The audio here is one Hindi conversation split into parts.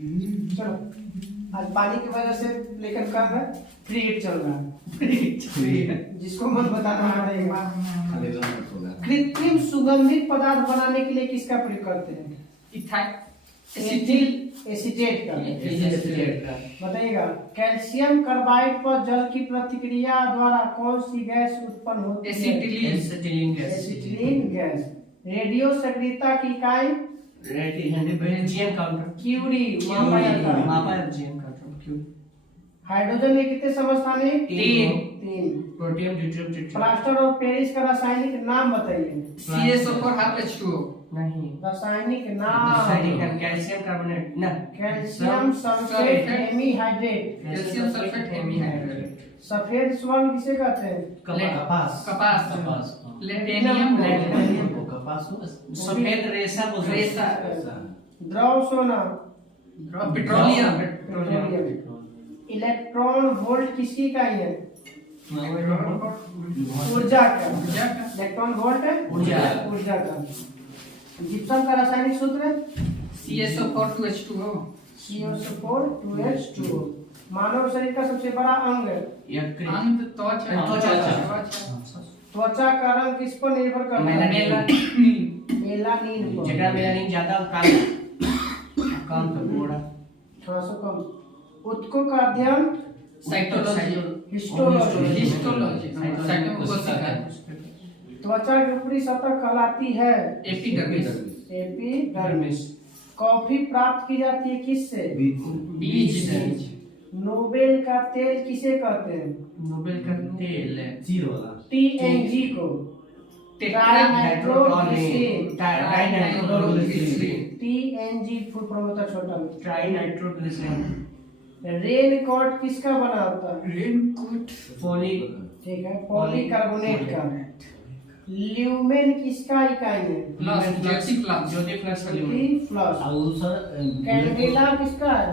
चलो, आज पानी की वजह से लेकिन कम है, फ्री हिट चल रहा है। जिसको मन बताना पड़ेगा। कृत्रिम सुगंधित पदार्थ बनाने के लिए किसका प्रयोग करते हैं? एसीटेट का। बताइएगा, कैल्शियम कार्बाइड पर जल की प्रतिक्रिया द्वारा कौन सी गैस उत्पन्न होती है? Acetylene gas. रेडियो सक्रियता की इकाई? क्यूरी। हाइड्रोजन के कितने समस्थानिक? 3। प्लास्टर ऑफ पेरिस का रासायनिक नाम बताइए। नहीं, रासायनिक नाम। कैल्शियम कार्बोनेट ना, कैल्शियम सल्फेट हेमीहाइड्रेट। सफेद स्वर्ण किसे कहते हैं? कपास। प्लेटिनम सफेद रेशा द्रव सोना। पेट्रोलियम। इलेक्ट्रॉन वोल्ट किसकी इकाई है? ऊर्जा का। इलेक्ट्रॉन वोल्ट है ऊर्जा का। जिप्सम का रासायनिक सूत्र है? CSO4 2H2O। मानव शरीर का सबसे बड़ा अंग है? त्वचा का रंग किस पर निर्भर करता है? मेलानिन पर। जेकरा मेलानिन ज्यादा कम तो गोरा, थोड़ा सा कम। उत्कों का अध्ययन? हिस्टोलॉजी। त्वचा की ऊपरी सतह कहलाती है? एपिडर्मिस। कॉफी प्राप्त की जाती है किससे? बीज से। नोबेल का तेल किसे कहते हैं? नोबेल का तेल TNG को। TNG फुल फॉर्म होता है छोटा में। ट्राइनाइट्रोग्लिसरीन। रेनकोट किसका बना होता है? ठीक है, पॉलीकार्बोनेट का। ल्यूमेन किसका इकाई है? ज्योति फ्लक्स का ल्यूमेन। फ्लक्स। कैंडेला किसका है?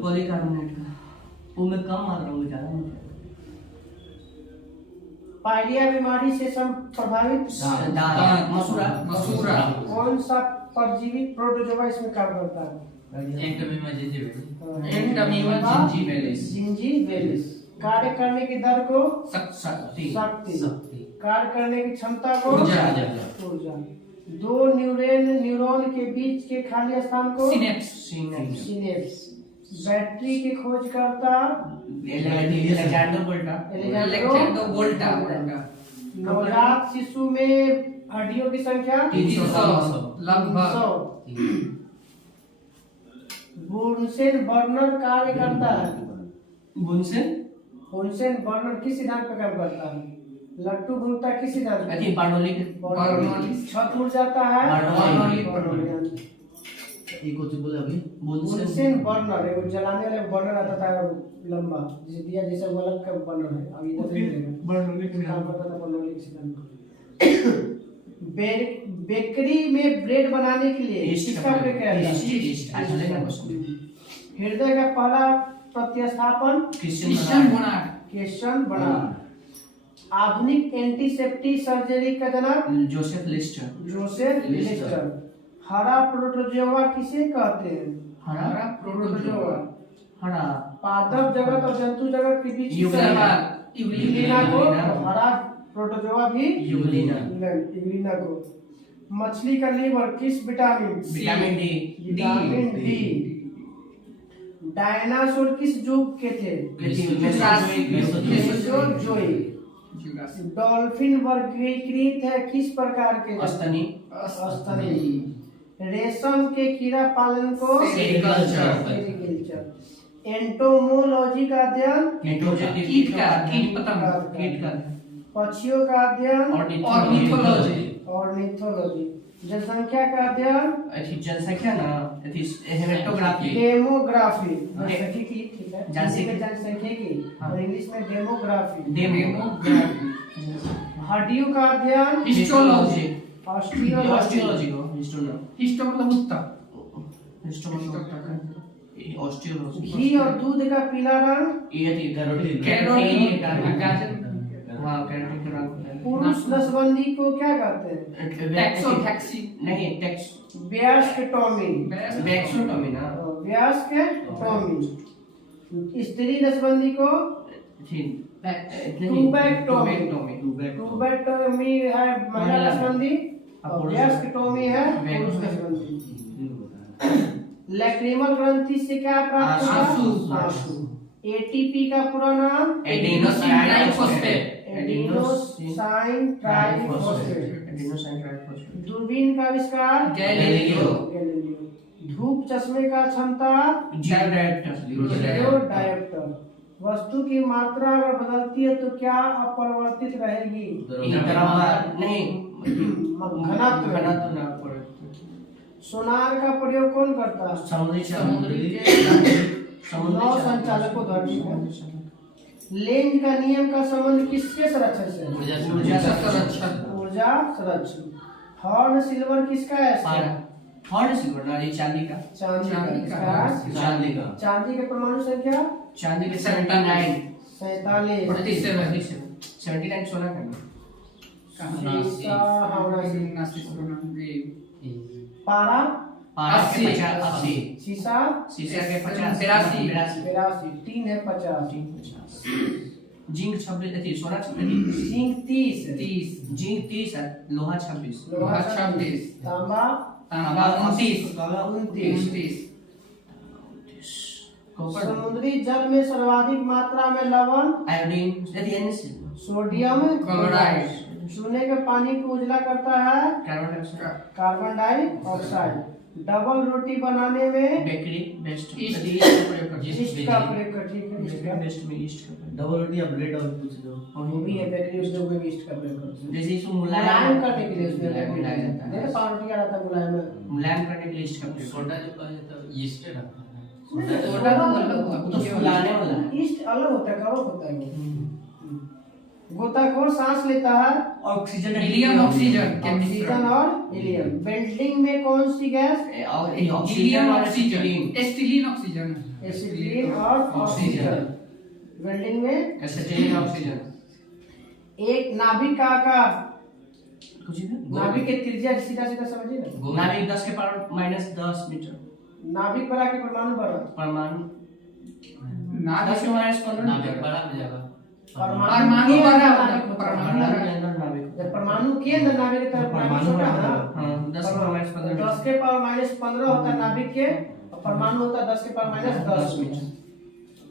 पॉलीकार्बोनेट का। वो मैं कम मार रहा हूँ, ज्यादा नहीं। पाइलिया बीमारी से प्रभावित मसूरा। कौन सा परजीवी प्रोटोजोआ इसमें काम करता है? जिंजीवेलिस। कार्य करने की दर को? शक्ति। कार्य करने की क्षमता को? ऊर्जा। दो न्यूरॉन के बीच के खाली स्थान को? सिनेप्स। बैटरी की खोजकर्ता? एलेक्जेंड्रो वोल्टा। नवजात शिशु में हड्डियों की संख्या? 300 लगभग। बुनसेन बर्नर कार्य करता है? बुनसेन बर्नर किस सिद्धांत पर कार्य करता है? लट्टू भूनता किस सिद्धांत पर? बर्नौली। छत उड़ जाता है? बुनसेन बर्नर एक जलाने वाले बर्नर आता था लंबा, जिसे दिया जैसा वो अलग का बर्नर है। अभी इधर नहीं मिलेगा। काम करता था बर्नौली के सिद्धांत। बेकरी में ब्रेड बनाने के लिए किसका प्रयोग किया जाता है? हृदय का पहला प्रतिस्थापन? Christian Barnard. आधुनिक एंटीसेप्टिक सर्जरी का जनक? Joseph Lister. हरा प्रोटोजोआ किसे कहते हैं? हरा प्रोटोजोआ। पादप जगत और जंतु जगत के बीच यूग्लिना को। हरा प्रोटोजोआ भी यूग्लिना को। मछली का लीवर किस विटामिन डी। डायनासोर किस युग के थे? जोई। डॉल्फिन वर्गीकृत है किस प्रकार के? स्तनी। रेशम के कीड़ा पालन को? सेरिकल्चर। एंटोमोलॉजी का अध्ययन? कीट का। पक्षियों का अध्ययन? ऑर्निथोलॉजी। जनसंख्या का अध्ययन? जनसंख्या ना, हेमेटोग्राफी। डेमोग्राफी। जनसंख्या की और इंग्लिश में डेमोग्राफी। हड्डियों का अध्ययन? हिस्टोलॉजी। ऑस्टियोलॉजी। घी और दूध का पीला रंग? कैरोटीन। हाँ कैरेक्टर रंग होता है। पुरुष नसबंदी को क्या कहते हैं? टैक्सी नहीं टैक्स व्यास्कटोमी। बैक्सोटोमी ना व्यास्कटोमी। स्त्री नसबंदी को टूबैक्टोमी। टूबैक्टोमी है महिला नसबंदी और व्यास्कटोमी है पुरुष नसबंदी। लैक्रिमल ग्रंथि से क्या प्राप्त होता है? आंसू। एटीपी का पूरा नाम? Adenosine triphosphate. Adenosine triphosphate. दूरबीन का आविष्कार? गैलीलियो। धूप चश्मे का क्षमता? डायोप्टर। वस्तु की मात्रा अगर बदलती है तो क्या अपरिवर्तित रहेगी? घनत्व। सोनार का प्रयोग कौन करता है? समुद्री नौ संचालकों द्वारा। लेंज का नियम का संबंध किसके संरक्षण से? ऊर्जा संरक्षण। हॉर्न सिल्वर किसका है? चांदी का। चांदी के परमाणु संख्या? चांदी के 79 47। 79 सोना का पारा? 80। शीशा? शीशा के 83। 82। 3 है 50। जिंक 26 सोना 26 जिंक 30। जिंक 30 है लोहा 26 लोहा 26। तांबा? 29। समुद्री जल में सर्वाधिक मात्रा में लवण? Iodine sodium chloride. चूने के पानी को उजला करता है? Carbon dioxide. डबल रोटी बनाने में बेकरी बेस्ट ईस्ट का प्रयोग करती है। बेस्ट में ईस्ट का डबल रोटी या ब्रेड और कुछ दो और वो भी है बेकरी, उसमें भी ईस्ट का प्रयोग करते हैं। जैसे इसको मुलायम करने के लिए उसमें मिलाया जाता है। देखो पाउडर क्या रहता है मुलायम। मुलायम करने के लिए ईस्ट का प्रयोग सोडा जो कहा जाता है यीस्ट रहता है। सोडा तो अलग हुआ। वो तो फुलाने वाला है। ईस्ट अलग होता है, कवक होता है वो। गोताखोर सांस लेता है? ऑक्सीजन हीलियम ऑक्सीजन ऑक्सीजन और हीलियम। वेल्डिंग में कौन सी gas? Helium oxygen acetylene oxygen acetylene और ऑक्सीजन। वेल्डिंग में एसिटिलीन ऑक्सीजन। एक नाभिक का आकार? कुछ भी नाभिक के त्रिज्या सीधा सीधा समझिए ना। नाभिक 10 के पावर -10 मीटर। नाभिक बड़ा के परमाणु बड़ा? परमाणु 10 के -15 नाभिक बड़ा हो जाएगा। परमाणु बड़ा परमाणु के अंदर नाभिक जब परमाणु के अंदर नाभिक की तरफ परमाणु छोटा है ना। हाँ 10 के पावर -15 10 के पावर -15 होता है नाभिक के, और परमाणु होता है 10 के पावर -10 मीटर।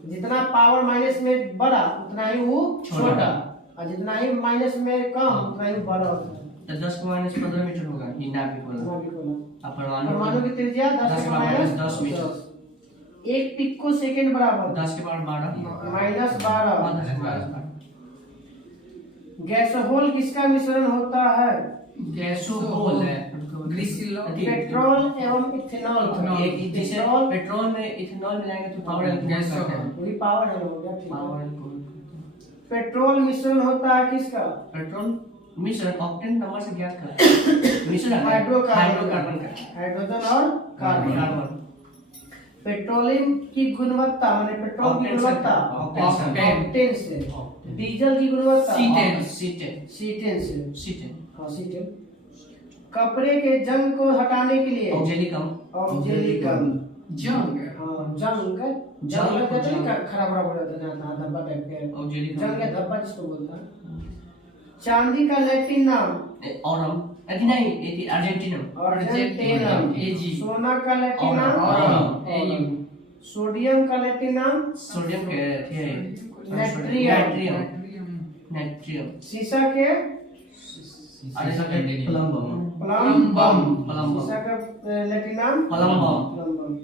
जितना पावर माइनस में बड़ा उतना ही वो छोटा, और जितना ही माइनस में कम उतना ही बड़ा होता है। तो 10 के -15 मीटर होगा ये नाभिक वाला। नाभिक वाला। परमाणु परमाणु की त्रिज्या 10 के पावर -10 मीटर। एक पिको सेकंड बराबर 10 के पावर -12 -12। गैसोहोल किसका मिश्रण होता है? गैसोहोल है ग्लिसरॉल पेट्रोल एवं इथेनॉल। एक जैसे पेट्रोल में इथेनॉल मिलाएंगे तो पावर गैसोहोल वही पावर है हो गया, ठीक है। पावर पेट्रोल मिश्रण होता है किसका? पेट्रोल मिश्रण ऑक्टेन नंबर से ज्ञात करें। मिश्रण हाइड्रोकार्बन का हाइड्रोजन और कार्बन। पेट्रोलियम की गुणवत्ता माने पेट्रोल की गुणवत्ता ऑक्टेन से। डीजल की गुणवत्ता C10 से। हाँ C10। कपड़े के जंग को हटाने के लिए ऑक्जेलिकम जंग हाँ जंग लग जाता है, खराब हो जाता है ना, धब्बा टाइप के ऑक्जेलिकम जंग या धब्बा जिसको बोलता है। चांदी का लैटिन नाम? ऑरम नहीं ये अर्जेंटीनम। अर्जेंटीनम। सोना का लैटिन नाम? ऑरम। सोडियम का लैटिन नाम? सोडियम के नाइट्रियम। शीशा के? प्लम्बम। शीशा का लैटिन नाम? प्लम्बम।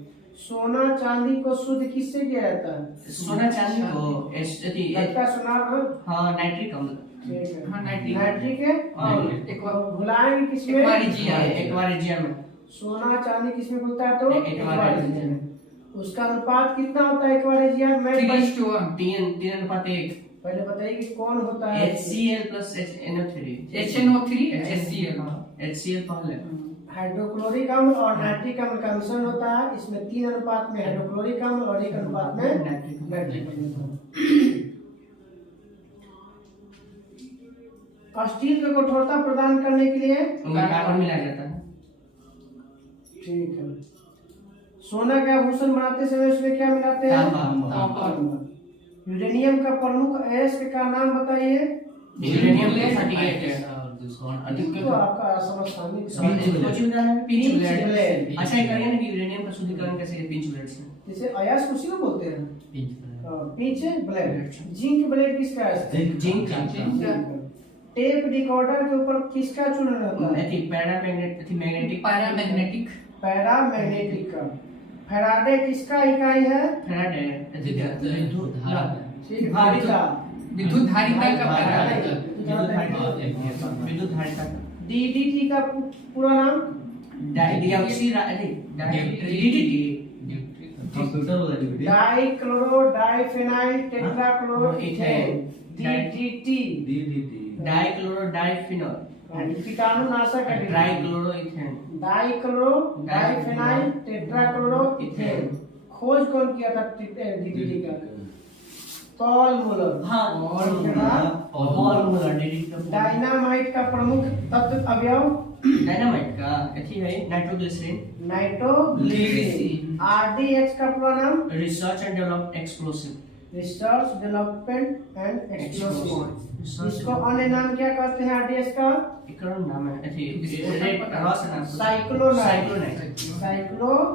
सोना चांदी को शुद्ध किससे किया जाता है? सोना चांदी को लगता सुनार ना? हाँ नाइट्रिकम। ठीक है। हाँ नाइट्रिक नाइट्रिक है। एक बार घुलाएंगे किसमें? एक्वारिजिया में। सोना चांदी किसमें घुलता है तो? एक्वारिजिया में। उसका अनुपात कितना होता है एक्वारिजिया में? 3:1 3:1। पहले बताइए कि कौन होता है? HCl + NO3 HNO3 HCl HCl पहले। हाइड्रोक्लोरिक अम्ल और नाइट्रिक अम्ल का मिश्रण होता है। इसमें 3 अनुपात में हाइड्रोक्लोरिक अम्ल और 1 अनुपात में नाइट्रिक अम्ल होता है। स्टील को कठोरता प्रदान करने के लिए उनमें कार्बन मिलाया जाता है। ठीक है। सोना का आभूषण बनाते समय उसमें क्या मिलाते हैं? तांबा। यूरेनियम का प्रमुख अयस्क का नाम बताइए। यूरेनियम 38 है। तो आपका समझ पिंच ब्लेड। अच्छा ये करिए ना कि यूरेनियम का शुद्धिकरण कैसे है पिंच ब्लेड से? जैसे अयस्क उसी को बोलते हैं पिंच ब्लेड। जिंक ब्लेड किसका है? जिंक। टेप रिकॉर्डर के ऊपर किसका चुना रहता है? मैग्नेटिक पैरामैग्नेटिक का। फैराडे किसका इकाई है? फैराडे धारिता। विद्युत धारिता का विद्युत धारिता। डीडीटी का पूरा नाम? कंप्यूटर वाला degree dichloro diphenyl tetrachloro ethane. DDT dichloro diphenol. कीटाणुनाशक है। Trichloroethane. Dichloro diphenyl tetrachloro ethane. खोज कौन किया था डीडीटी का? Paul Muller. Paul Muller DDT का। डायनामाइट का प्रमुख तत्व अवयव? डायनामाइट का एथी है नाइट्रोग्लिसरीन। नाइट्रोग्लिसरीन। आरडीएक्स का पूरा नाम? Research and development explosive. Research development and explosive. इसको अन्य नाम क्या कहते हैं आरडीएक्स का? इकरण नाम है एथी रस नाम साइक्लोनाइट।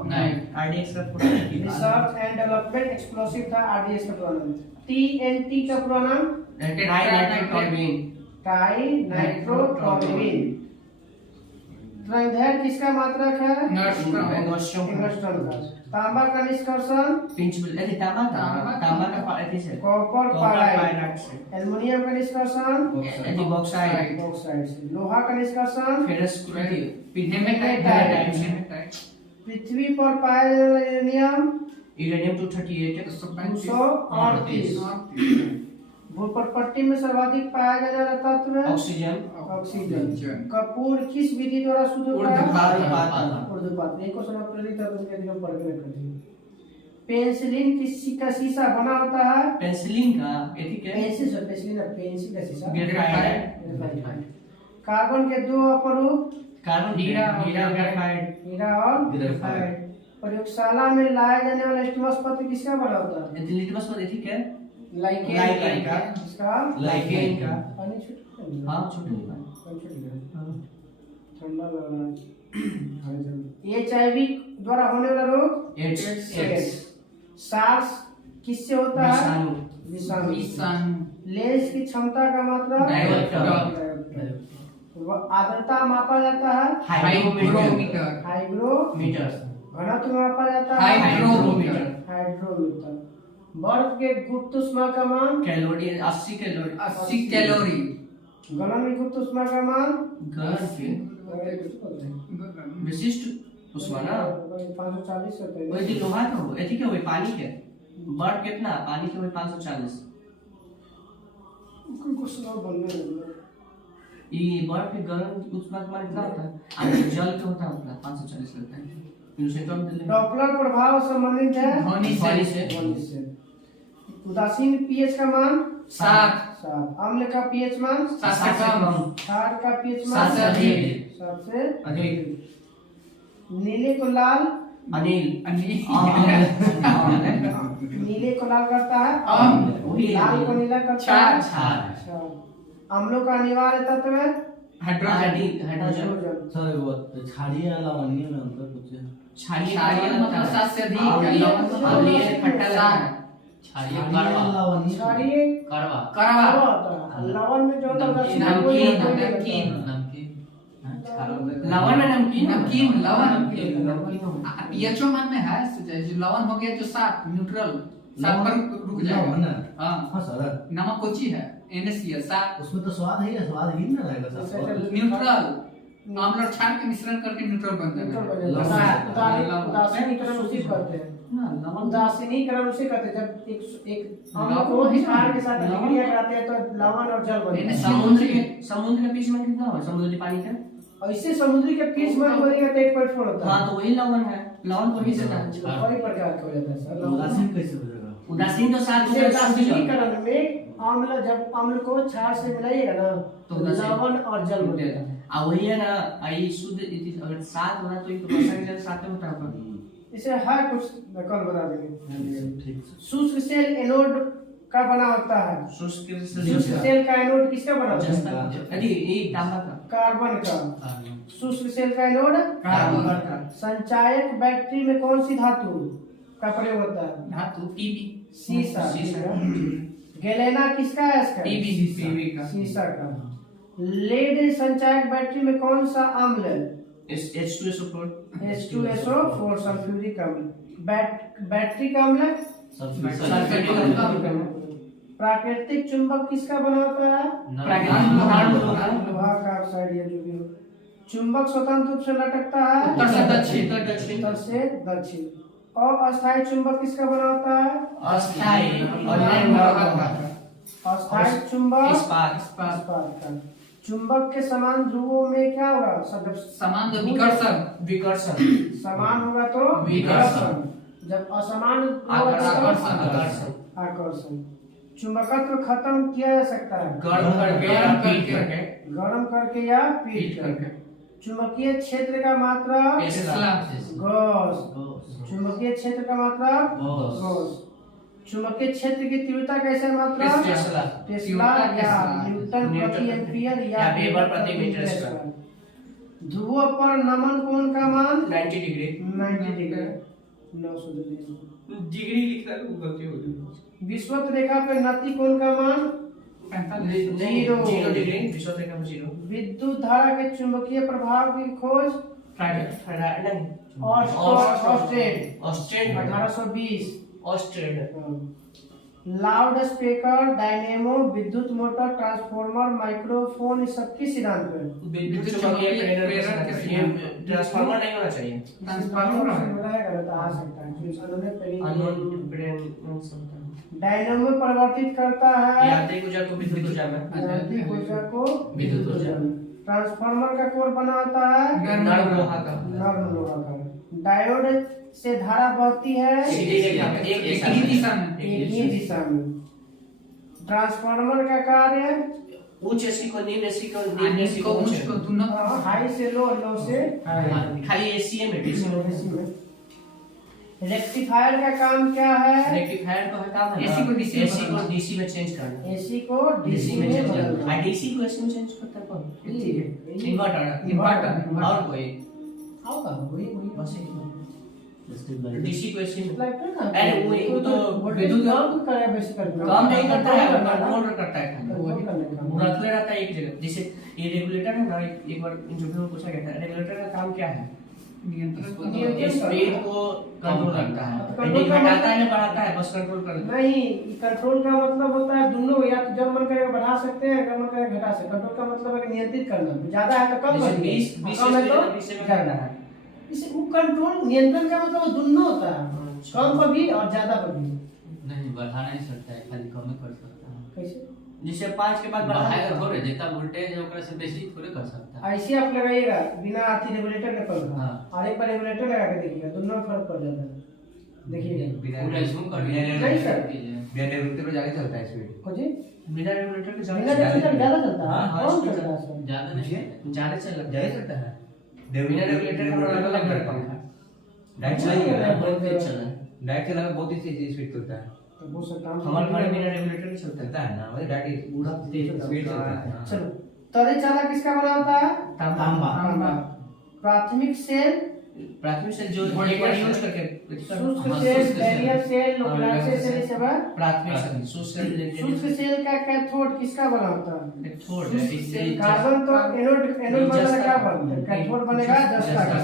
नाइट। आरडीएक्स का पूरा रिसर्च एंड डेवलपमेंट एक्सप्लोसिव था आरडीएक्स का पूरा नाम। टीएनटी का पूरा नाम? ट्राइनाइट्रोटॉल्यूइन। ट्राइनाइट्रोटॉल्यूइन। ट्राइधैर किसका मात्रक है? एंगस्ट्रॉम का। तांबा का निष्कर्षण? पिंच ब्लेड तांबा का एथी से कॉपर पाइराइड से। एल्युमिनियम का निष्कर्षण? एथी बॉक्साइड बॉक्साइड से। लोहा का निष्कर्षण? Ferrous haematite. पृथ्वी पर पाया जाने वाला यूरेनियम? यूरेनियम 238 238। भूपर्पट्टी में सर्वाधिक पाया जाने वाला तत्व है? ऑक्सीजन। कपूर किस विधि द्वारा शुद्ध होता है? ऊर्ध्वपात। एक क्वेश्चन आप पहले तत्व के अधिक पढ़ के रखते हैं। पेंसिलिन किसी का शीशा बना होता है? पेंसिलिन का एथी के पेंसिल का शीशा ग्रेफाइट। कार्बन के दो अपरूप? कार्बन हीरा ग्रेफाइट। हीरा और ग्रेफाइट। प्रयोगशाला में लाया जाने वाला लिटमस पत्र किसका बना होता है? लिटमस पत्र एथी के लाइकेन का। इसका लाइकेन का। पानी छूट हां छोटे ठंडा लग रहा है। एचआईवी द्वारा होने वाला रोग? एड्स। सार्स किससे होता है? विषाणु। लेंस की क्षमता का मात्रा? आर्द्रता मापा जाता है? हाइग्रोमीटर। हाइग्रोमीटर। घनत्व मापा जाता है? हाइड्रोमीटर। बर्फ के गुप्त ऊष्मा का मान? Calorie 80 calorie. गलन में गुप्त ऊष्मा का मान? गलन के विशिष्ट ऊष्मा ना 540 होता है। वही लोहा का हो एथी के हो पानी के बर्फ कितना पानी के हो 540। कोई क्वेश्चन और बनने लगा। ये बर्फ के गलन ऊष्मा का मान कितना होता है? और जल के होता है उतना 540 लगता है। डॉपलर प्रभाव संबंधित है ध्वनि से। उदासीन पीएच का मान? 7। अम्ल का पीएच मान? 7 से कम। क्षार का पीएच मान? 7 से अधिक। 7 से अधिक। नीले को लाल? अनिल। नीले को लाल करता है? लाल को नीला करता है? क्षार। अम्लों का अनिवार्य तत्व है? हाइड्रोजन। सर वो क्षारीय लवणीय में अंतर कुछ है? क्षारीय मतलब 7 से अधिक। अम्लीय खट्टा लगता है। क्षारीय लवणीय क्षारीय कड़वा होता है। लवण में जो होता है नमकीन। लवण में नमकीन लवण। पीएचओ मान में है जो लवण हो गया जो 7 न्यूट्रल 7 पर रुक जाएगा। हां सर नमक कोची है NaCl 7। उसमें तो स्वाद है स्वादहीन ना रहेगा सर। न्यूट्रल अम्ल और क्षार के मिश्रण करके न्यूट्रल बनता है। उदासीनीकरण उसी कहते हैं। उदासीनीकरण उसे कहते हैं जब एक अम्ल को क्षार के साथ अभिक्रिया कराते हैं तो लवण और जल बनता है। समुद्र का पीएच मान कितना होगा समुद्री पानी का? ऐसे समुद्री के पीएच मान बनेगा 8.4 होता है। हां तो वही लवण है। लवण को ही से था कई प्रकार के हो जाता है सर। उदासीन कैसे हो जाएगा? उदासीन तो 7 उदासीनीकरण में अम्ल, जब अम्ल को क्षार से मिलाइएगा ना तो लवण और जल बनेगा। अब वही है ना, आई शुद्ध अगर 7 होना तो ये तो रासायनिक जल 7 होता है। इसे हर कुछ कल बता देंगे। ठीक शुष्क सेल एनोड का बना होता है। शुष्क शुष्क सेल का एनोड किसका बना होता है? अरे ये तांबा का, कार्बन का। शुष्क सेल का एनोड कार्बन का। संचायक बैटरी में कौन सी धातु का प्रयोग होता है? धातु पीबी। सीसा। सीसा। गैलेना किसका है इसका? पीबी का। सीसा का। लेड संचायक बैटरी में कौन सा अम्ल है? H2SO4। H2SO4 सल्फ्यूरिक अम्ल। बैटरी का अम्ल सल्फ्यूरिक अम्ल। प्राकृतिक चुंबक किसका बना होता है? लोहा का ऑक्साइड या जो भी हो। चुंबक स्वतंत्र रूप से लटकता है उत्तर से दक्षिण। उत्तर से दक्षिण। और अस्थायी चुंबक किसका बना होता है? अस्थायी अस्थायी चुंबक इस्पात का। चुंबक के समान ध्रुवों में क्या होगा? समान तो विकर्षण। समान होगा तो विकर्षण। जब असमान होगा तो आकर्षण। चुंबकत्व खत्म किया जा सकता है गर्म करके या पीट करके। गरम करके या पीट करके। चुंबकीय क्षेत्र का मात्रा गॉस। चुंबकीय क्षेत्र का मात्रा गॉस। चुंबकीय क्षेत्र की तीव्रता कैसे मात्रा? टेस्ला या न्यूटन प्रति एम्पियर या वेबर प्रति मीटर स्क्वायर। ध्रुव पर नमन कोण का मान 90 डिग्री। 90 degree 900 degree. डिग्री लिखता है तो गलती हो जाती विषुवत रेखा पर नति कोण का मान 0 डिग्री। विषुवत रेखा पर 0। विद्युत धारा के चुंबकीय प्रभाव की खोज ऑस्टेड 1820। लाउड स्पीकर, डायनेमो, विद्युत मोटर, ट्रांसफार्मर, माइक्रोफोन, इस सब किस सिद्धांत पे? विद्युत चुम्बकीय प्रेरण के सिद्धांत। ट्रांसफार्मर नहीं होना चाहिए। ट्रांसफार्मर रहेगा तो आ सकता है क्योंकि अननोन प्रेरण डायनेमो परिवर्तित करता है यांत्रिक ऊर्जा को विद्युत ऊर्जा में। यांत्रिक ऊर्जा को विद्युत ऊर्जा में। ट्रांसफार्मर का कोर बना होता है नर्म लोहा का। नर्म लोहा का। डायोड से धारा बहती है सीधी रेखा में, एक दिशा में। एक ही दिशा में। ट्रांसफार्मर का कार्य उच्च एसी को निम्न एसी को निम्न एसी को उच्च को हाई से लो, लो से हाई एसी में डीसी में। रेक्टिफायर का काम क्या है? रेक्टिफायर का काम है एसी को डीसी में चेंज करना। एसी को डीसी में चेंज बदलना। करना। डीसी को एसी में चेंज करता है कौन? ठीक है। इन्वर्टर और कोई होगा वही बस एक है डीसी को एसी में। अरे वो तो विद्युत काम कर रहा है बेसिक काम नहीं करता है, कंट्रोल करता है। कंट्रोल करने का वो रख ले रहता है एक जगह। जैसे ये रेगुलेटर है ना, एक बार इंटरव्यू में पूछा गया था, रेगुलेटर का काम क्या है? स्पीड को कंट्रोल करता है। घटाता है ना बढ़ाता है, बस कंट्रोल करता है। नहीं, कंट्रोल का मतलब होता है दोनों, या तो जब मन करेगा बढ़ा सकते हैं, जब मन करेगा घटा सकते हैं। कंट्रोल का मतलब है कि नियंत्रित करना। ज्यादा है तो कम कर दीजिए, 20 कम है तो ज्यादा है। इसे वो कंट्रोल नियंत्रण का मतलब दोनों होता है, कम पर भी और ज्यादा पर भी। नहीं बढ़ा नहीं सकता है, खाली कम कर सकता है। कैसे? जिसे 5 के बाद बढ़ाएगा थोड़े, जितना वोल्टेज है ओकरा से बेसी थोड़े कर सकता है। ऐसे आप लगाइएगा बिना हाथी रेगुलेटर के पंखा, हाँ। और एक बार रेगुलेटर लगा के देखिएगा, दोनों में फर्क पड़ जाता है। देखिए पूरा झूम कर नहीं सर, बिना रेगुलेटर पे ज्यादा चलता है स्पीड। कुछ बिना रेगुलेटर के बिना रेगुलेटर ज्यादा चलता है। हाँ, कौन चलता है सर? ज्यादा नहीं ज्यादा चल ज्यादा चलता है। बिना रेगुलेटर का अलग अलग पंखा डायरेक्ट नहीं, चलाएगा, बहुत तेज चल रहा है। डायरेक्ट चलाएगा बहुत ही तेज स्पीड चलता है। तो वो सब काम हमारे घर में बिना रेगुलेटर के चलता चलता है ना, मतलब डायरेक्ट पूरा तेज स्पीड चलता है। चलो, तरे चाला किसका बना होता है? तांबा। प्राथमिक सेल, प्राथमिक सेल जो एक बार यूज करके शुष्क सेल, बैरियर सेल, लोकलाइट सेल, सब है। प्राथमिक सेल शुष्क सेल का कैथोड किसका बना होता है? थोड़ा कार्बन तो एनोड बनता है, कार्बन कैथोड बनेगा जस्ता का।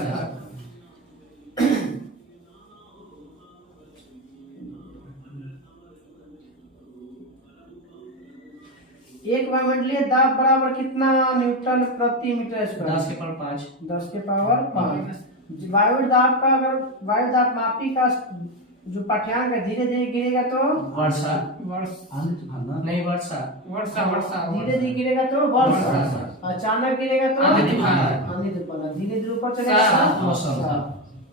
एक वायुमंडलीय दाब बराबर कितना न्यूटन प्रति मीटर स्क्वायर? 10 के पावर 5। 10 के पावर 5। वायु दाब का, अगर वायु दाब मापी का जो पाठ्यांक है धीरे धीरे गिरेगा तो वर्षा नहीं वर्षा धीरे धीरे गिरेगा तो वर्षा, अचानक गिरेगा तो आंधी तूफान। आंधी तूफान। धीरे धीरे ऊपर चलेगा तो मौसम। हाँ।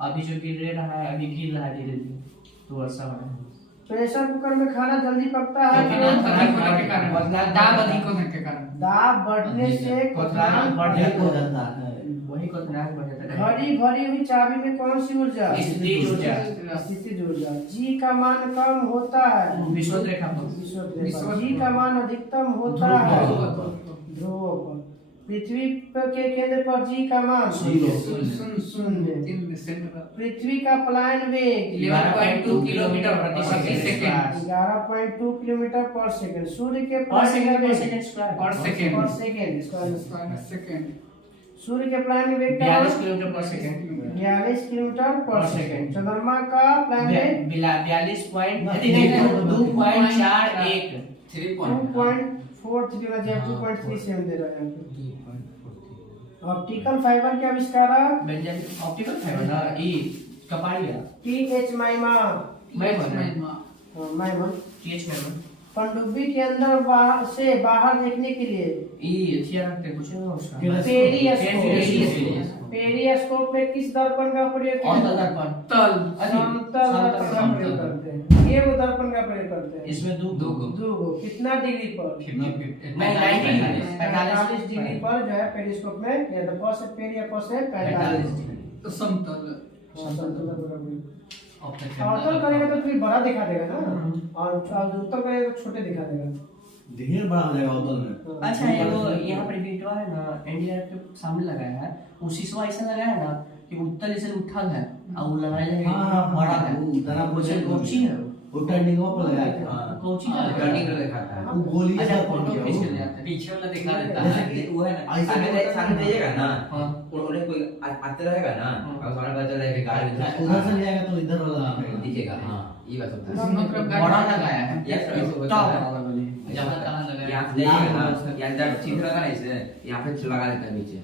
अभी जो गिर रहा है, अभी गिर रहा है धीरे धीरे, तो वर्षा हो रहा है। प्रेशर कुकर में खाना जल्दी पकता है क्योंकि क्यों? अधिक होने के कारण, दाब अधिक होने के कारण, दाब बढ़ने से क्वथनांक बढ़ एक हो जाता जाता है। है, वही क्वथनांक बढ़ जाता है। घड़ी भरी हुई चाबी में कौन सी ऊर्जा? स्थितिज ऊर्जा, स्थितिज ऊर्जा। जी का मान कम होता है, विषुवत रेखा पर। विषुवत रेखा। विषुवत जी का मान अधिकतम होता है, ध्रुव ध्रुव पर। पृथ्वी के केंद्र पर जी का मान शून्य। 3 सेंटीमीटर, पृथ्वी का पलायन वेग 11.2 किलोमीटर प्रति सेकंड। 11.2 किलोमीटर पर सेकंड। सूर्य के पर पलायन सेकंड पर वेग सेकंड स्क्वायर पर सेकंड, पर सेकंड स्क्वायर। सेकंड, सूर्य के पलायन वेग का 42 किलोमीटर पर सेकंड। 42 किलोमीटर पर पर सेकंड। सेकंड। चंद्रमा का पलायन वेग 42 पॉइंट नहीं, 2.41 2.43 होना चाहिए, 2.3 से हम दे रहे हैं यहाँ पे। ऑप्टिकल फाइबर के आविष्कारक बेंजामिन ऑप्टिकल फाइबर ना ई कपाड़िया टीएच माइमा माइमा टीएच में पनडुब्बी के अंदर से बाहर देखने के लिए ई थिया रखते कुछ ना उसका पेरिस्कोप। पेरिस्कोप में किस दर्पण का प्रयोग और करते हैं? दर्पण तल, समतल दर्पण का प्रयोग करते हैं। ये वो दर्पण का प्रयोग करते हैं। इसमें दो दो गो। दो गो। कितना डिग्री पर? 45 डिग्री पर जो है पेरिस्कोप में या तो पस पेर या पस है 45 तो समतल, अवतल करेगा तो फिर बड़ा दिखा देगा ना, और उत्तल करेगा तो छोटे दिखा देगा। ढेर बड़ा हो जाएगा अवतल में। अच्छा ये वो यहाँ पर वीडियो है ना इंडिया के सामने लगाया है, वो शीशा ऐसा लगाया है ना कि उत्तल ऐसे उठल है और वो लगाया है बड़ा है, वो दाना वो बोझे कोची है, वो टर्निंग पर लगाया था। हाँ। कोची हाँ, है टर्निंग कर दिखाता है। वो गोली अच्छा ऐसा फोटो किया खींच वो। के ले जाते हैं। पीछे वाला दिखा देता जैसे है। कि वो है ना ऐसे सामने जाइएगा ना हाँ उन्हें कोई आते रहेगा ना और सामने पता चलेगा कि गाड़ी में उधर से जाएगा तो इधर वाला दिखेगा। हाँ ये बात होता है। मतलब बड़ा लगाया है यस तो बड़ा लगा ली जहाँ कहाँ लगाया? यहाँ से जाइएगा ना, यहाँ जब ठीक लगा ना इसे यहाँ पे लगा देता है नीचे।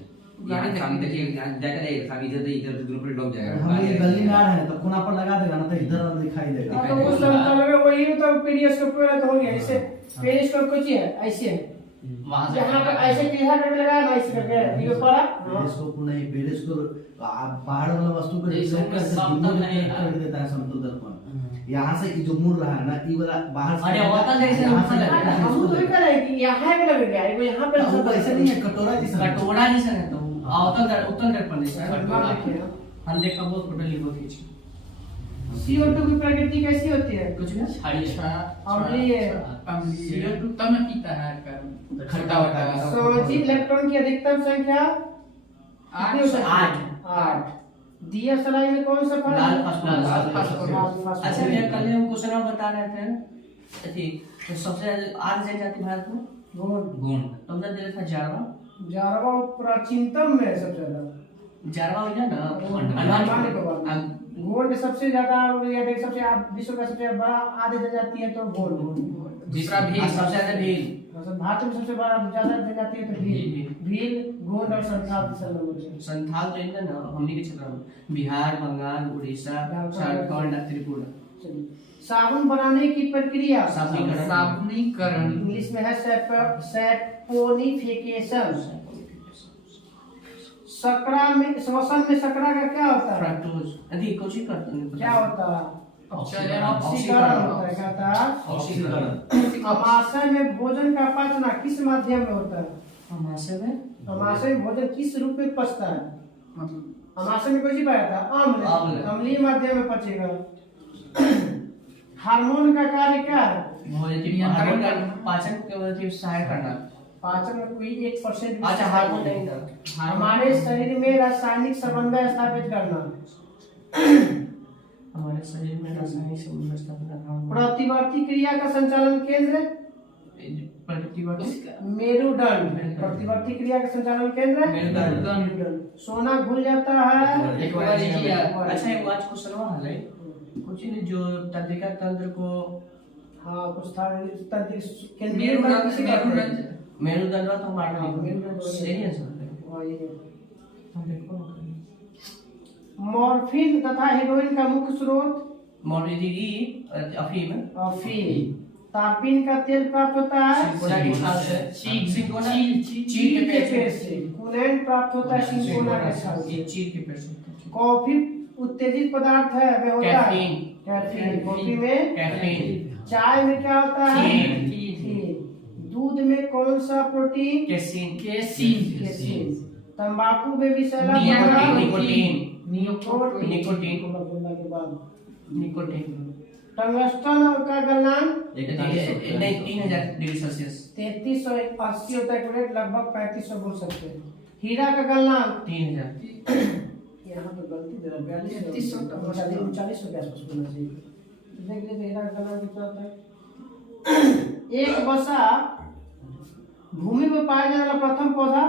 यहाँ सामने देखिए, यहाँ जाकर जाइए सामने इधर से इधर दोनों पर डॉग जाएगा। हम ये गली में आ रहे हैं तो कोना पर लगा देगा ना तो इधर वाला दिखाई देगा। हाँ, तो वो समतल में वही तो पेरिस्कोप पे तो हो गया। जैसे पेरिस्कोप कुछ है ऐसे है, वहाँ से यहाँ पर ऐसे टेढ़ा करके लगाया ना, ऐसे करके ये पड़ा। पेरिस्कोप नहीं, पेरिस्कोप पहाड़ वाला वस्तु को जैसे रिफ्लेक्ट करके समतल दूर नहीं कर देता है समतल दर्पण। यहाँ से ये जो मुड़ रहा है ना ये वाला बाहर से अरे अवतल जैसे यहाँ से उठल है। लगता है, हम तो भी कर रहे हैं कि यहाँ पे लगेगा, वो यहाँ पे वो ऐसे नहीं है, कटोरा जैसा है। कटोरा जैसा है तो अवतल उत्तल दर्पण जैसा है। हाँ, देखिए। हम देखा बहुत फोटो लिखो खींच CO2 की प्रकृति कैसी होती है? कुछ भी CO2 तब में पीता है कार्बन, खट्टा होता है। समझिए इलेक्ट्रॉन की अधिकतम संख्या कितनी हो सकती है? आठ। 8। दिया सलाई में कौन सा फल? लाल फास्फोरस। लाल फास्फोरस। अच्छा भैया कल हम क्वेश्चन बता रहे थे अथी तो सबसे आठ जनजाति भारत में गुण तुमने दिया था जारवा जारवा प्राचीनतम में सबसे ज्यादा। जारवा हो ना अनुमान के बाद। गोंड सबसे ज्यादा, या देख सबसे विश्व का सबसे बड़ा आधे जनजाति है तो गोंड। दूसरा भी सबसे ज्यादा भील मतलब भारत में सबसे बड़ा ज्यादा जनजाति है तो भील। भील, गोंड और संथाल तीसरा नंबर पे। संथाल तो इनका ना हमनी के क्षेत्र में बिहार, बंगाल, उड़ीसा, झारखंड, त्रिपुरा। चलिए, साबुन बनाने की प्रक्रिया साबुनीकरण, इंग्लिश में है सैपोनिफिकेशन। शकरा में, श्वसन में शकरा का क्या होता है? फ्रक्टोज अभी कुछ ही करते हैं क्या होता है? ऑक्सीकरण ऑक्सीकरण होता है। क्या होता है? ऑक्सीकरण अमाशय में भोजन का पचना किस माध्यम में होता है? अमाशय में अमाशय में भोजन किस रूप में पचता है? मतलब अमाशय में कुछ पाया था अम्ल। अम्ल। अम्लीय माध्यम में पचेगा। हार्मोन का कार्य क्या है? भोजन की हार्मोन का पाचन के सहायक करना। पाचन में कोई 1% अच्छा हार्मोन नहीं ना हमारे शरीर में रासायनिक समन्वय स्थापित करना। हमारे शरीर में रासायनिक समन्वय स्थापित करना। प्रतिवर्ती क्रिया का संचालन केंद्र प्रतिवर्ती मेरुदंड। प्रतिवर्ती क्रिया का संचालन केंद्र मेरुदंड। मेरुदंड। सोना घुल जाता है। एक बार देखिए अच्छा एक बात क्वेश्चन हुआ है कुछ नहीं जो तंत्रिका तंत्र को हाँ कुछ था केंद्रीय मेरुदंड तो मारना मेरुदंड सही है सर मॉर्फिन तथा हेरोइन का मुख्य स्रोत मोरिडी अफीम अफीम। तारपीन का तेल प्राप्त होता है सिंकोना की छाल से चीड़ के पेड़ से। कुलैंड प्राप्त होता है सिंकोना के छाल से। चीड़ के पेड़ से कॉफी उत्तेजित पदार्थ है, वह होता है कैफीन कैफीन। कॉफी में कैफीन। चाय में क्या होता है? कैफीन। दूध में कौन सा प्रोटीन? कैसीन। कैसीन। तंबाकू में विषैला निकोटीन। निकोटीन बोलने के बाद निकोटीन। टंगस्टन का गलनांक नहीं 3000 डिग्री सेल्सियस। 3380 होता है एक्यूरेट, लगभग 3500 बोल सकते हैं। हीरा का गलनांक 3000। यहाँ पे गलती दे रहा है, 3300 3900 के आसपास होना चाहिए। देख लीजिए हीरा का गलनांक कितना होता है। एक वसा भूमि में पाया जाने वाला प्रथम पौधा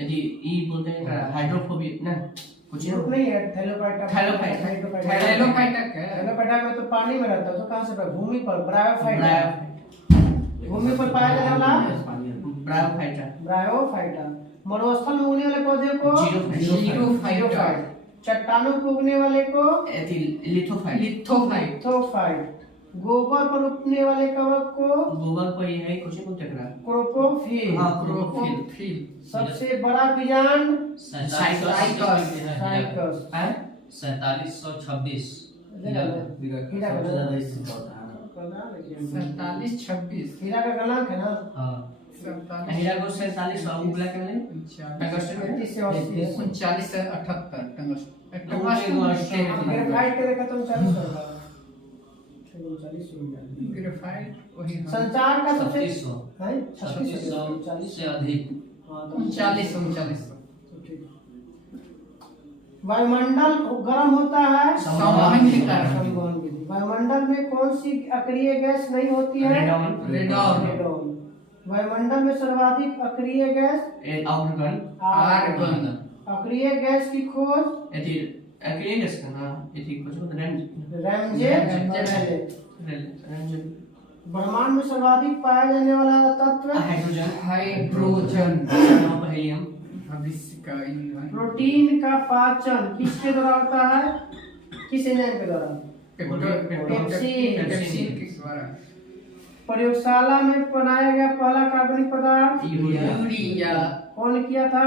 यदि ई बोलते हैं हाइड्रोफोबिक ना कुछ ग्रुप नहीं है, थैलोपाइटा। थैलोपाइटा में तो पानी में रहता है, तो कहाँ से पाया? भूमि पर। ब्रायोफाइटा भूमि पर पाया जाने वाला ब्रायोफाइटा। मरुस्थल में उगने वाले पौधे को जीरोफाइट। चट्टानों पर उगने वाले को लिथोफाइट। गोबर पर उगने वाले कवक को गोबर पर ये है कुछ बोलते हैं क्रोपोफिल। क्रोपोफिल। सबसे बड़ा बीजांड साइकस। साइकस। 4726। हीरा का गलनांक। 4726। हीरा का गलनांक है ना? हीरा को 47 और उगला के लिए टंगस्टन 35 से 80 है। 39 से 78 ग्रेफाइट के देखा तो 39 होगा। 39 होगा। ग्रेफाइट वही संचार का सबसे 3600। है 3600 से अधिक। हाँ तो 39 तो ठीक। वायुमंडल गर्म होता है संवहन के कारण। संवहन विधि। वायुमंडल में कौन सी अक्रिय गैस नहीं होती है? रेडॉन। वायुमंडल में सर्वाधिक अक्रिय गैस आर्गन। अक्रिय गैस की खोज रैमजेट। ब्रह्मांड में सर्वाधिक पाया जाने वाला तत्व हाइड्रोजन। हीलियम। भविष्य का ईंधन। प्रोटीन का पाचन किसके द्वारा होता है? किस एंजाइम के द्वारा? पेप्सिन। पेप्सिन के द्वारा। प्रयोगशाला में बनाया गया पहला कार्बनिक पदार्थ यूरिया। कौन किया था?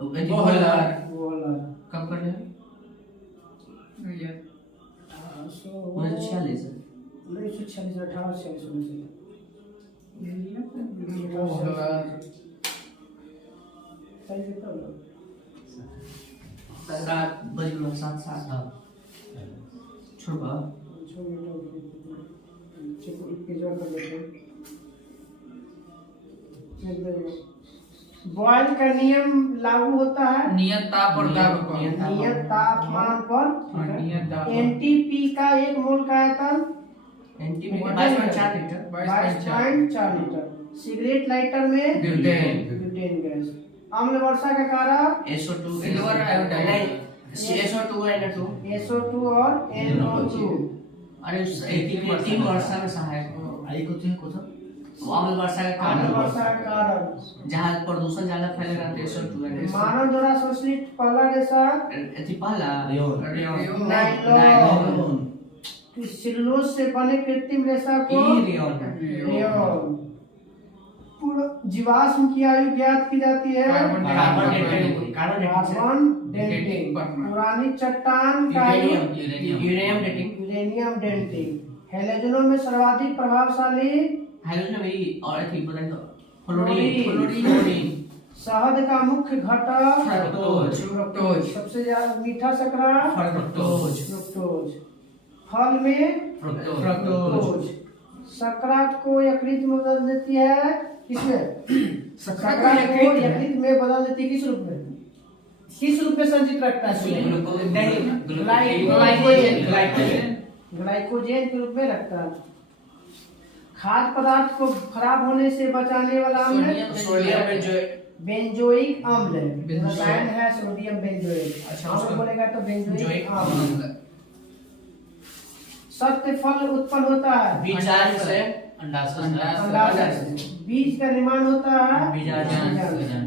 बोहलर। कब कर रहे हैं? 1946 7 बजे 7 छोड़वा बॉयल का नियम लागू होता है नियत ताप और दाब पर। नियत तापमान पर। नियत दाब। एनटीपी का एक मोल का आयतन 22.4 लीटर। 22.4 लीटर। सिगरेट लाइटर में ब्यूटेन गैस। अम्ल वर्षा का कारक SO2 सिल्वर आयोडाइड। नहीं SO2 NO2 SO2 और NO2। अरे 3 वर्षा में सहायक आई कुछ है कुछ अम्ल वर्षा का अम्ल कारण वर्षा का कारक। जहाँ प्रदूषण ज्यादा फैलेगा तो SO2 NO2। मानव द्वारा संश्लिष्ट पहला रेशा पहला रेयोन। नाइलॉन। सेलुलोज से बने कृत्रिम रेशा को रेयोन। पूरा जीवाश्म की आयु ज्ञात की जाती है कार्बन डेटिंग। पुरानी चट्टान का आयु यूरेनियम डेटिंग। Uranium dating. हैलोजनों में सर्वाधिक प्रभावशाली हाइड्रोजन भी और एक बताएं तो फ्लोरीन। शहद का मुख्य घटक फ्रक्टोज। सबसे ज्यादा मीठा शकरा फ्रुक्टोज। फल में फ्रक्टोज। सक्रात को यकृत में बदल देती है किसमें? सक्रात को यकृत में बदल देती है किस रूप में? किस रूप में संचित रखता है? ग्लाइकोजेन के रूप में रखता है। खाद्य पदार्थ को खराब होने से बचाने वाला अम्ल सोडियम बेंजोइक अम्ल रसायन है सोडियम बेंजोइक। अच्छा हम बोलेगा तो बेंजोइक अम्ल। सत्य फल उत्पन्न होता है बीजाणु से अंडाशय से। बीज का निर्माण होता है बीजाणु।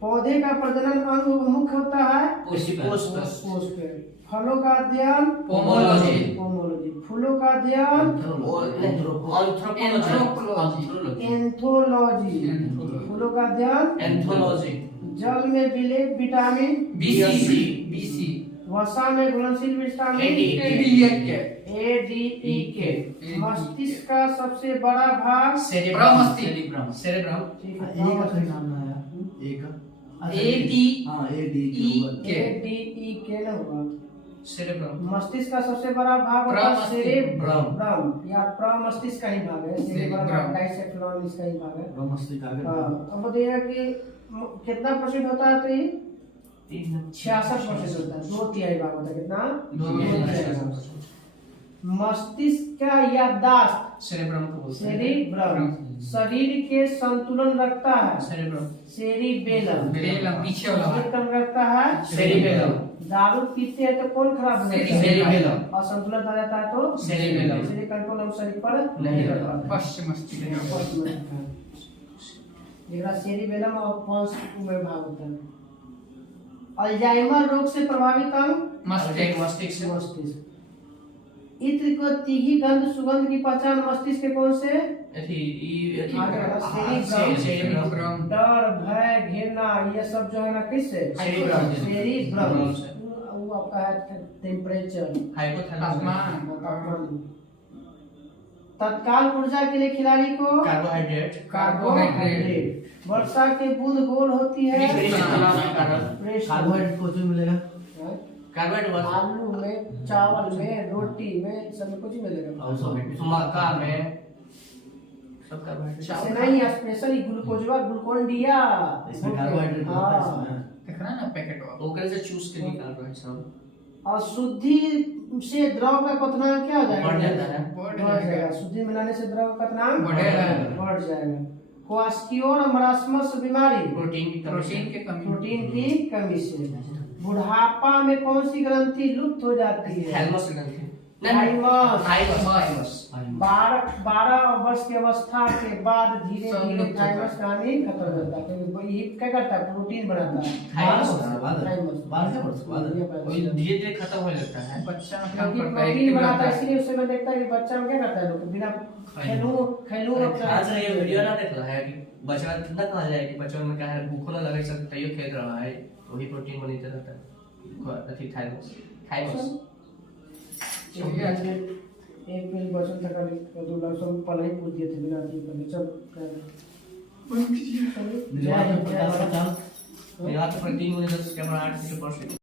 पौधे का प्रजनन अंग मुख्य होता है पुष्प। फलों का अध्ययन पोमोलॉजी। फूलों का अध्ययन एंथोलॉजी। फूलों का अध्ययन एंथोलॉजी। जल में विलेय विटामिन बीसी। वसा में घुलनशील विटामिन ADE मस्तिष्क का सबसे बड़ा भाग सेरेब्रम ठीक है, ए का कोई नाम ना आया ए का ADE हां ADE ADE ना होगा। सेरेब्रम मस्तिष्क का सबसे बड़ा भाग होता है प्रमस्तिष्क। सेरेब्रम या प्रमस्तिष्क का ही भाग है। Cerebrum cerebrum. डाइसेफ्लॉन इसका ही भाग है। ब्रह्मस्ति का हाँ, अब बताइए कि कितना परसेंट होता है तो ये 66% होता है। 2/3 भाग होता है। कितना? 2/3। मस्तिष्क का याददाश्त सेरेब्रम को बोलते हैं सेरिब्रम शरीर के संतुलन रखता है सेरेब्रम सेरिबेलम बेलम पीछे वाला ये कम रखता है सेरिबेलम दारू पीते हैं तो कौन खराब हो जाता है? सेरिबेलम असंतुलन आ जाता है तो सेरिबेलम इसलिए कंट्रोल हम शरीर पर नहीं कर रख पाते। पश्चिम मस्तिष्क जेकरा सेरिबेलम और पल्स में भाग होता है। अल्जाइमर रोग से प्रभावित अंग मस्तिष्क मस्तिष्क मस्तिष्क। इत्र को तीखी गंध सुगंध की पहचान मस्तिष्क के कौन से आगे वाला सेरिब्रम सेरिब्रम डर भय घृणा ये सब जो है ना किससे सेरिब्रम से। सेरिब्रम से। वो आपका है टेम्परेचर हाइपोथैलेमस तत्काल ऊर्जा के लिए खिलाड़ी को कार्बोहाइड्रेट कार्बोहाइड्रेट वर्षा के बूंद गोल होती है प्रेशर। कार्बोहाइड्रेट को जो मिलेगा कार्बोहाइड्रेट आलू में चावल में रोटी में सब में कुछ ही मिलेगा। और सब मक्का में सब कार्बोहाइड्रेट इससे नहीं स्पेशली ग्लूकोजवा ग्लूकोन दिया इसमें कार्बोहाइड्रेट होता है हाँ। इसमें देख रहा है ना पैकेट वाला ओकर से चूस के निकाल रहा है सब और शुद्धि से द्रव का क्वथनांक क्या हो जाएगा? बढ़ जाता है बढ़ बढ़ जाएगा। जाएगा। शुद्धि मिलाने से द्रव का क्वथनांक बढ़ेगा। बढ़ जाएगा। क्वास्कियोर मरासमस बीमारी प्रोटीन की कमी प्रोटीन के कमी प्रोटीन की कमी से। बुढ़ापा में कौन सी ग्रंथि लुप्त हो जाती है? थैलमस ग्रंथि थाइमस। थाइमस 12 वर्ष की अवस्था के बाद धीरे सब धीरे लुप्त होता है। थाइमस कहानी खत्म हो जाता है क्योंकि ये क्या करता है? प्रोटीन बनाता है। Thymus thymus. 12 वर्ष के बाद वही धीरे धीरे खत्म हो जाता है बच्चा में काम क्योंकि करता है प्रोटीन एक्टिव बनाता रहता है है इसलिए उससे मैं देखता है कि बच्चा में क्या करता है लोग बिना खेलू आज ये वीडियो ना देख रहा है कि बच्चा कितना कहा जाए कि बच्चा में क्या है भूख ना लगे सब तैयो खेल रहा है वही प्रोटीन बनते रहता है अथी थाइमस थाइमस एक मिनट बचन तक का 2 लाख सब पहले ही पूछ दिए थे बिना अथी करने सब निर्वाचन प्रकाश का यहाँ पे 3 गुने 10 कैमरा 8 परसेंट